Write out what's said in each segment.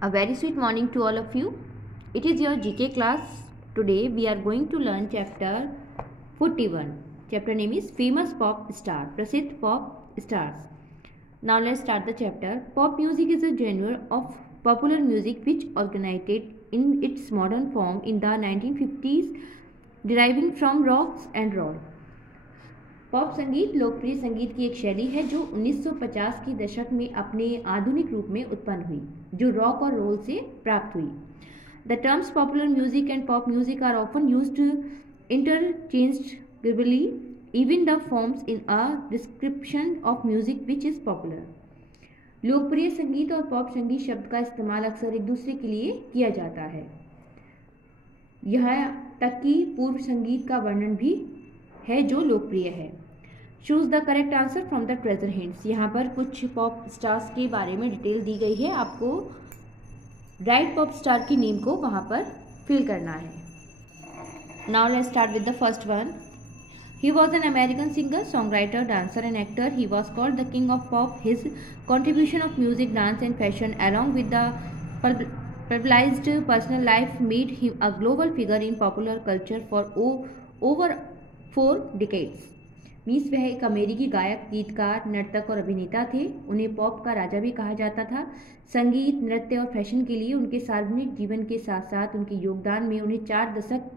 A very sweet morning to all of you. It is your GK class. Today we are going to learn chapter 41. Chapter name is Famous Pop Star. Prasidh Pop Stars. Now let's start the chapter. Pop music is a genre of popular music which originated in its modern form in the 1950s, deriving from rock and roll. Pop संगीत लोकप्रिय संगीत की एक शैली है जो 1950 के दशक में अपने आधुनिक रूप में उत्पन्न हुई, जो रॉक और रोल से प्राप्त हुई. The terms popular music and pop music are often used interchangeably, even the forms in a description of music which is popular. लोकप्रिय संगीत और पॉप संगीत शब्द का इस्तेमाल अक्सर एक दूसरे के लिए किया जाता है, यहाँ तक कि पूर्व संगीत का वर्णन भी है जो लोकप्रिय है. Choose the correct answer from the treasure hints. यहाँ पर कुछ पॉप स्टार्स के बारे में डिटेल दी गई है, आपको राइट पॉप स्टार की नेम को वहाँ पर फिल करना है. Now let's start with the first one. He was an American singer, songwriter, dancer and actor. He was called the king of pop. His contribution of music, dance and fashion along with the publicized personal life made him a global figure in popular culture for over 4 decades. Means वह एक अमेरिकी गायक, गीतकार, नर्तक और अभिनेता थे. उन्हें पॉप का राजा भी कहा जाता था. संगीत, नृत्य और फैशन के लिए उनके सार्वजनिक जीवन के साथ साथ उनके योगदान में उन्हें 4 दशक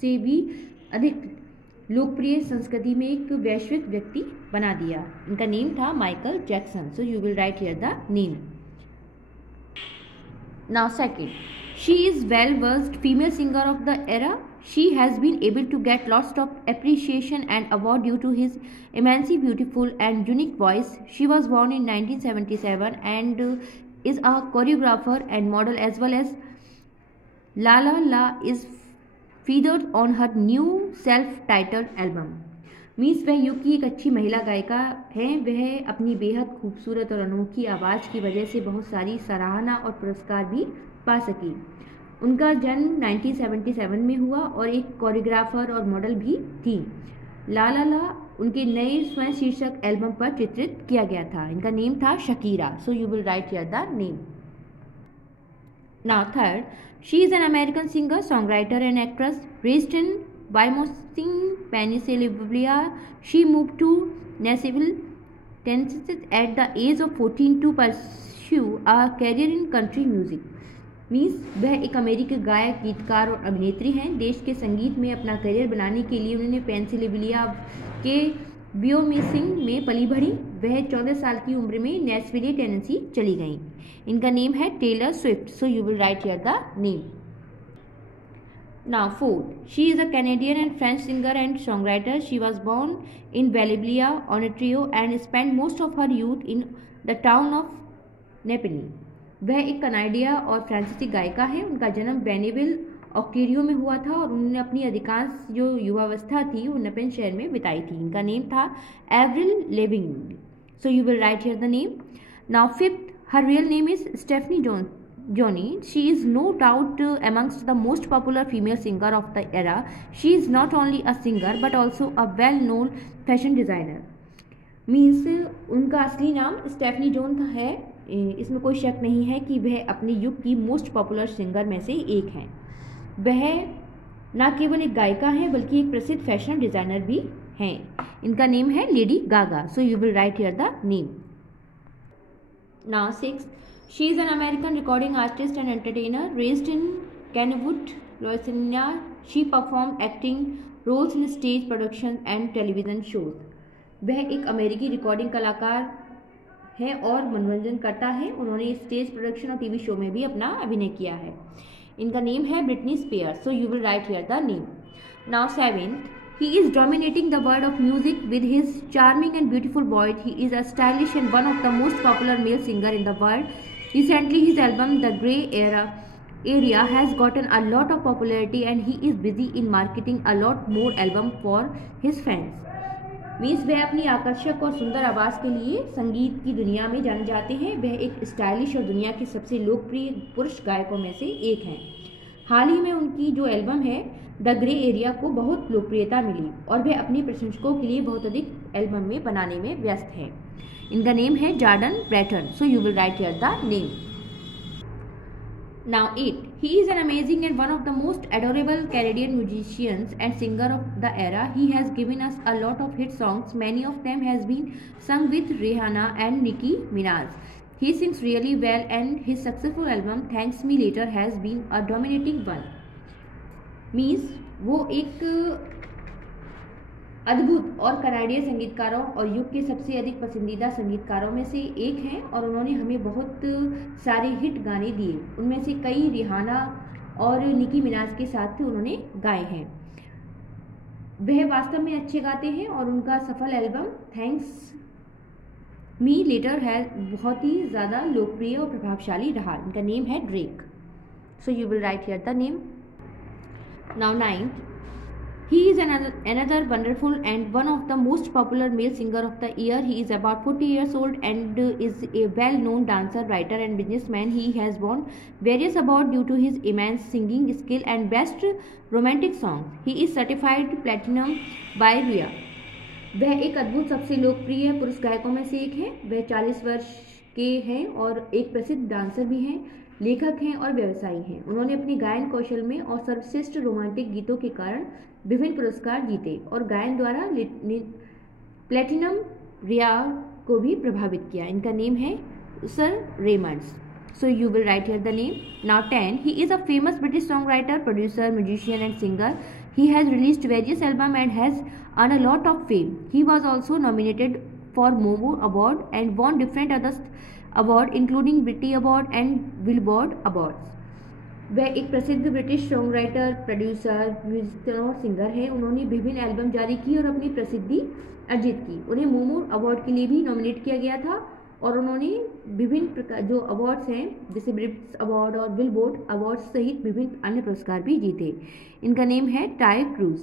से भी अधिक लोकप्रिय संस्कृति में एक वैश्विक व्यक्ति बना दिया. इनका नेम था Michael Jackson. So you will write here the name. Now second, she is well versed female singer of the era. She has been able to get lots of appreciation and award due to his immensely beautiful and unique voice. She was born in 1977 and is a choreographer and model as well as La La La is featured on her new self-titled album. Means वह युग की एक अच्छी महिला गायिका है. वह अपनी बेहद खूबसूरत और अनोखी आवाज़ की वजह से बहुत सारी सराहना और पुरस्कार भी पा सकी. उनका जन्म 1977 में हुआ और एक कोरियोग्राफर और मॉडल भी थी. ला ला ला उनके नए स्वयं शीर्षक एल्बम पर चित्रित किया गया था. इनका नेम था Shakira. So you will write here the name. Now third, she is an American singer, song and actress raised in Wyoming, Pennsylvania. She moved to Nashville, Tennessee at the age of 14 to pursue a career in country music. Means वह एक अमेरिकी गायक, गीतकार और अभिनेत्री हैं. देश के संगीत में अपना करियर बनाने के लिए उन्होंने पेंसिल्वेनिया के वियोमिंग में पली बढ़ी. वह 14 साल की उम्र में नैशविल, टेनेसी चली गईं. इनका नेम है Taylor Swift. So you will write here the name. Now fourth, she is a Canadian and French singer and song. She was born in Belleville, Ontario and spend most of her youth in the town of Napanee. वह एक कनाडिया और फ्रांसीसी गायिका है. उनका जन्म बेनेविल, ऑक्टेरियो में हुआ था और उन्होंने अपनी अधिकांश जो युवावस्था थी वो नेपन शहर में बिताई थी. इनका नेम था एवरिल लेविंग. So you will write here the name. Now fifth, her real name is Stefani Johnny. She is no doubt amongst the most popular female singer of the era. She is not only a singer but also a well-known fashion designer. Means उनका असली नाम Stephanie John है. इसमें कोई शक नहीं है कि वह अपने युग की मोस्ट पॉपुलर सिंगर में से एक हैं. वह न केवल एक गायिका हैं बल्कि एक प्रसिद्ध फैशन डिज़ाइनर भी हैं. इनका नेम है Lady Gaga. So you will write here the name. Now sixth, she is an American recording artist and entertainer raised in Kentwood, Louisiana. She perform acting roles in stage production and television shows. वह एक अमेरिकी recording कलाकार है और मनोरंजन करता है. उन्होंने स्टेज प्रोडक्शन और टीवी शो में भी अपना अभिनय किया है. इनका नेम है Britney Spears. So you will write here the name. Now seventh, he is dominating the world of music with his charming and beautiful voice. He is a stylish and one of the most popular male singer in the world. Recently his album The Grey Area has gotten a lot of popularity and he is busy in marketing a lot more album for his fans. Means वह अपनी आकर्षक और सुंदर आवाज़ के लिए संगीत की दुनिया में जाने जाते हैं. वह एक स्टाइलिश और दुनिया के सबसे लोकप्रिय पुरुष गायकों में से एक हैं. हाल ही में उनकी जो एल्बम है द ग्रे एरिया को बहुत लोकप्रियता मिली और वह अपने प्रशंसकों के लिए बहुत अधिक एल्बम में बनाने में व्यस्त हैं. इनका नेम है Jordan Bretton. So you will write here the name. Now 8. He is an amazing and one of the most adorable Canadian musicians and singer of the era. He has given us a lot of hit songs. Many of them has been sung with Rihanna and Nicki Minaj. He sings really well and his successful album Thanks Me Later has been a dominating one. Means वो एक अद्भुत और कनाडिय संगीतकारों और युग के सबसे अधिक पसंदीदा संगीतकारों में से एक हैं और उन्होंने हमें बहुत सारे हिट गाने दिए। उनमें से कई रिहाना और निकी मिनाज के साथ उन्होंने गाए हैं। वह वास्तव में अच्छे गाते हैं और उनका सफल एल्बम थैंक्स मी लेटर है बहुत ही ज़्यादा लोकप्रिय और प्रभावशाली रहा। इनका नेम है Drake. So you will write here the name. Now 9. He is another wonderful and one of the most popular male singer of the year. He is about 40 years old and is a well-known dancer, writer and businessman. He has won various awards due to his immense singing skill and best romantic songs. He is certified platinum by RIA. वह एक अद्भुत सबसे लोकप्रिय पुरुष गायकों में से एक है। वह 40 वर्ष के हैं और एक प्रसिद्ध डांसर भी हैं, लेखक हैं और व्यवसायी हैं। उन्होंने अपने गायन कौशल में और सर्वश्रेष्ठ रोमांटिक गीतों के कारण विभिन्न पुरस्कार जीते और गायन द्वारा प्लेटिनम रिया को भी प्रभावित किया। इनका नेम है sir Raymond's. So you will write here the name. Now 10. He is a famous British song writer, producer, musician and singer. He has released various albums and has earned a lot of fame. He was also nominated for Momo Award and won different other awards including Brit Award and Billboard Awards. वह एक प्रसिद्ध British song writer, producer, musician और singer हैं। उन्होंने विभिन्न album जारी की और अपनी प्रसिद्धि अर्जित की। उन्हें मोमो अवार्ड के लिए भी नॉमिनेट किया गया था और उन्होंने विभिन्न प्रकार जो अवार्ड्स हैं जैसे ब्रिट्स अवार्ड और बिलबोर्ड अवार्ड्स सहित विभिन्न अन्य पुरस्कार भी जीते। इनका नेम है टाई क्रूज।